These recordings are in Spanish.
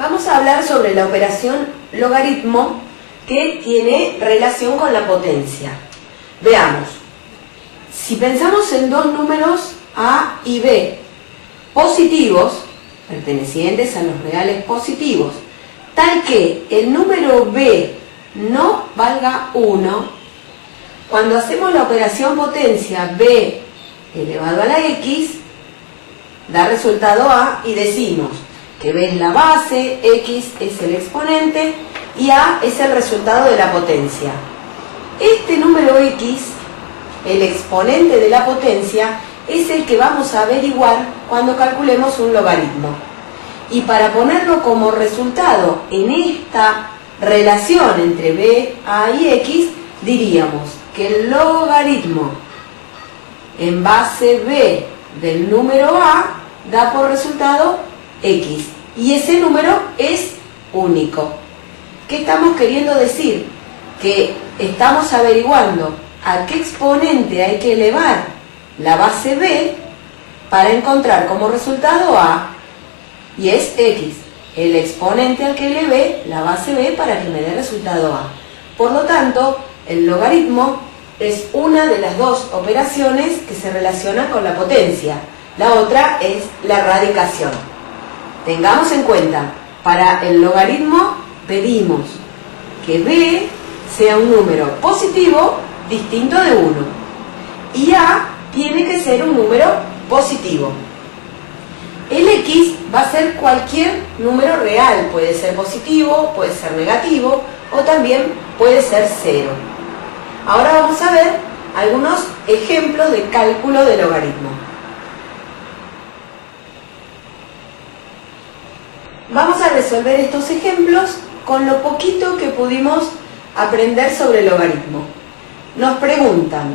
Vamos a hablar sobre la operación logaritmo que tiene relación con la potencia. Veamos, si pensamos en dos números A y B positivos, pertenecientes a los reales positivos, tal que el número B no valga 1, cuando hacemos la operación potencia B elevado a la X, da resultado A y decimos que B es la base, X es el exponente y A es el resultado de la potencia. Este número X, el exponente de la potencia, es el que vamos a averiguar cuando calculemos un logaritmo. Y para ponerlo como resultado en esta relación entre B, A y X, diríamos que el logaritmo en base B del número A da por resultado X, y ese número es único. ¿Qué estamos queriendo decir? Que estamos averiguando a qué exponente hay que elevar la base B para encontrar como resultado A, y es X, el exponente al que elevé la base B para que me dé resultado A. Por lo tanto, el logaritmo es una de las dos operaciones que se relacionan con la potencia. La otra es la radicación. Tengamos en cuenta, para el logaritmo pedimos que B sea un número positivo distinto de 1 y A tiene que ser un número positivo. El X va a ser cualquier número real, puede ser positivo, puede ser negativo o también puede ser 0. Ahora vamos a ver algunos ejemplos de cálculo de logaritmo. Vamos a resolver estos ejemplos con lo poquito que pudimos aprender sobre el logaritmo. Nos preguntan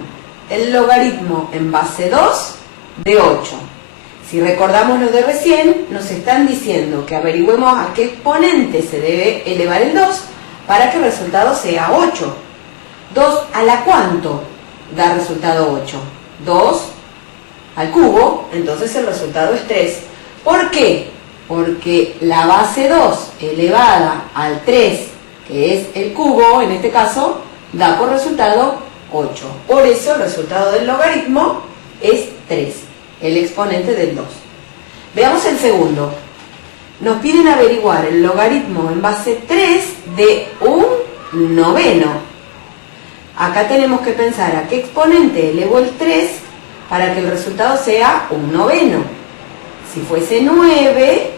el logaritmo en base 2 de 8. Si recordamos lo de recién, nos están diciendo que averigüemos a qué exponente se debe elevar el 2 para que el resultado sea 8. 2 a la cuánto da resultado 8. 2 al cubo, entonces el resultado es 3. ¿Por qué? Porque la base 2 elevada al 3, que es el cubo, en este caso, da por resultado 8. Por eso el resultado del logaritmo es 3, el exponente del 2. Veamos el segundo. Nos piden averiguar el logaritmo en base 3 de un noveno. Acá tenemos que pensar a qué exponente elevo el 3 para que el resultado sea un noveno. Si fuese 9,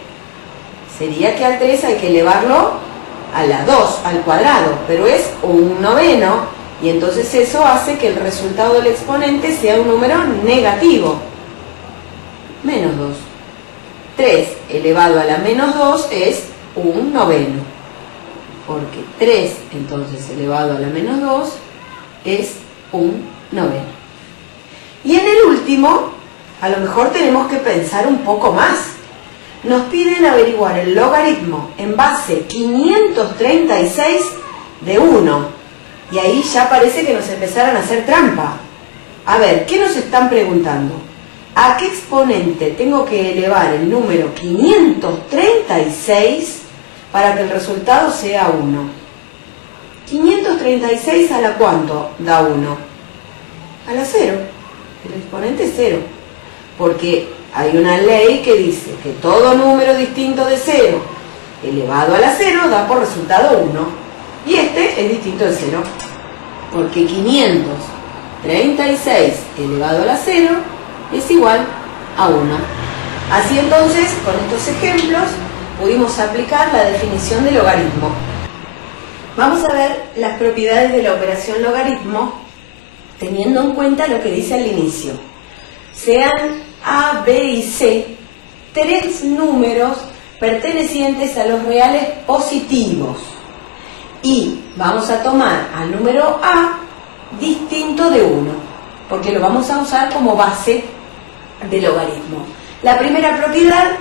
sería que al 3 hay que elevarlo a la 2, al cuadrado, pero es un noveno, y entonces eso hace que el resultado del exponente sea un número negativo. Menos 2. 3 elevado a la menos 2 es un noveno, porque 3 entonces elevado a la menos 2 es un noveno. Y en el último, a lo mejor tenemos que pensar un poco más. Nos piden averiguar el logaritmo en base 536 de 1. Y ahí ya parece que nos empezaron a hacer trampa. A ver, ¿qué nos están preguntando? ¿A qué exponente tengo que elevar el número 536 para que el resultado sea 1? 536 a la cuánto da 1? A la 0. El exponente es 0. Porque hay una ley que dice que todo número distinto de 0 elevado a la 0 da por resultado 1. Y este es distinto de 0. Porque 536 elevado a la 0 es igual a 1. Así entonces, con estos ejemplos, pudimos aplicar la definición de logaritmo. Vamos a ver las propiedades de la operación logaritmo teniendo en cuenta lo que dice al inicio. Sean A, B y C tres números pertenecientes a los reales positivos. Y vamos a tomar al número A distinto de 1, porque lo vamos a usar como base de logaritmo. La primera propiedad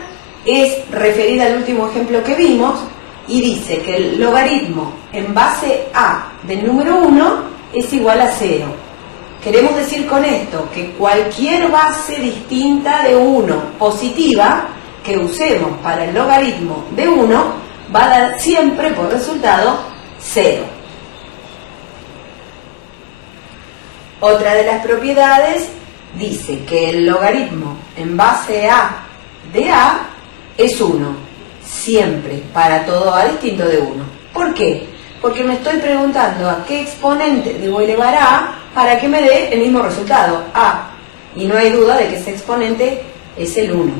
es referida al último ejemplo que vimos y dice que el logaritmo en base A del número 1 es igual a 0. Queremos decir con esto que cualquier base distinta de 1 positiva que usemos para el logaritmo de 1 va a dar siempre por resultado 0. Otra de las propiedades dice que el logaritmo en base a de a es 1, siempre, para todo a distinto de 1. ¿Por qué? Porque me estoy preguntando a qué exponente debo elevar a para que me dé el mismo resultado, a. Y no hay duda de que ese exponente es el 1.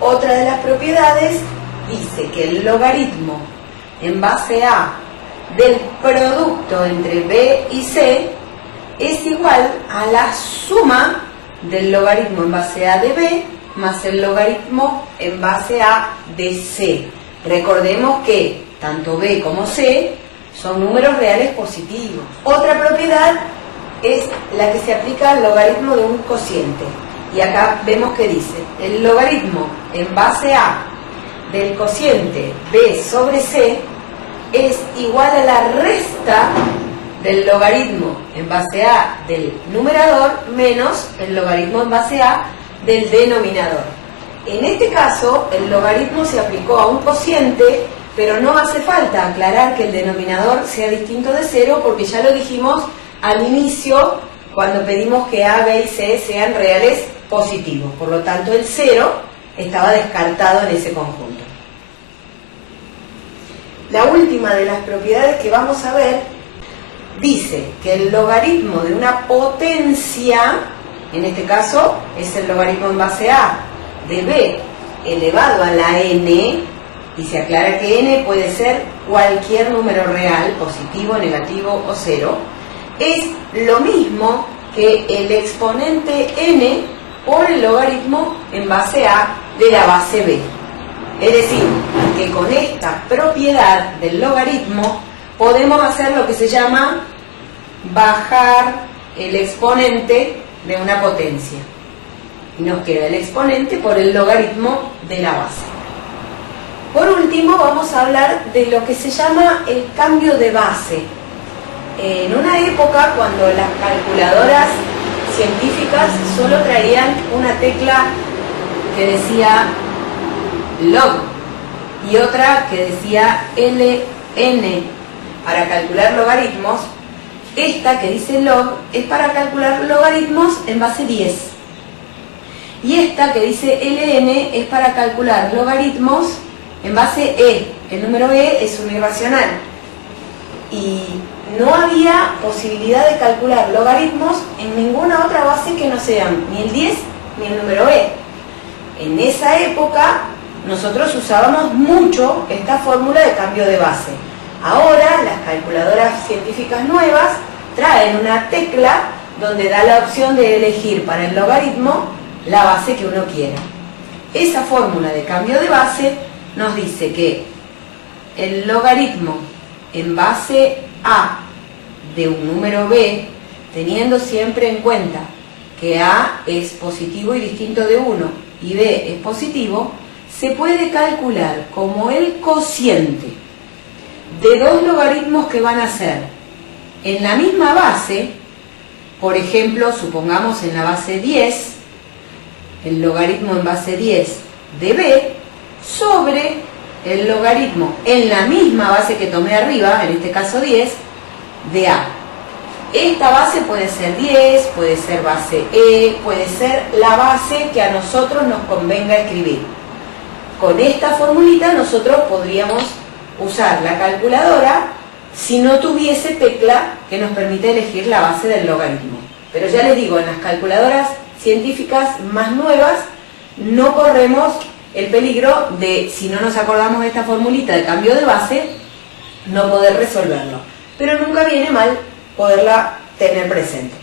Otra de las propiedades dice que el logaritmo en base a del producto entre b y c es igual a la suma del logaritmo en base a de b más el logaritmo en base a de c. Recordemos que tanto b como c son números reales positivos. Otra propiedad es la que se aplica al logaritmo de un cociente. Y acá vemos que dice, el logaritmo en base a del cociente b sobre c es igual a la resta del logaritmo en base a del numerador menos el logaritmo en base a del denominador. En este caso, el logaritmo se aplicó a un cociente, pero no hace falta aclarar que el denominador sea distinto de 0, porque ya lo dijimos al inicio cuando pedimos que a, b y c sean reales positivos. Por lo tanto, el 0 estaba descartado en ese conjunto. La última de las propiedades que vamos a ver dice que el logaritmo de una potencia, en este caso es el logaritmo en base a de b elevado a la n, y se aclara que n puede ser cualquier número real, positivo, negativo o 0, es lo mismo que el exponente n por el logaritmo en base a de la base b. Es decir, que con esta propiedad del logaritmo podemos hacer lo que se llama bajar el exponente de una potencia. Y nos queda el exponente por el logaritmo de la base. Por último, vamos a hablar de lo que se llama el cambio de base. En una época cuando las calculadoras científicas solo traían una tecla que decía log y otra que decía ln para calcular logaritmos, esta que dice log es para calcular logaritmos en base 10 y esta que dice ln es para calcular logaritmos en base e. El número e es un irracional y no había posibilidad de calcular logaritmos en ninguna otra base que no sean ni el 10 ni el número e. En esa época nosotros usábamos mucho esta fórmula de cambio de base. Ahora las calculadoras científicas nuevas traen una tecla donde da la opción de elegir para el logaritmo la base que uno quiera. Esa fórmula de cambio de base nos dice que el logaritmo en base a de un número b, teniendo siempre en cuenta que a es positivo y distinto de 1 y b es positivo, se puede calcular como el cociente de dos logaritmos que van a ser en la misma base. Por ejemplo, supongamos en la base 10, el logaritmo en base 10 de b sobre el logaritmo en la misma base que tomé arriba, en este caso 10, de a. Esta base puede ser 10, puede ser base e, puede ser la base que a nosotros nos convenga escribir. Con esta formulita nosotros podríamos usar la calculadora si no tuviese tecla que nos permite elegir la base del logaritmo. Pero ya les digo, en las calculadoras científicas más nuevas no corremos el peligro de, si no nos acordamos de esta formulita de cambio de base, no poder resolverlo. Pero nunca viene mal poderla tener presente.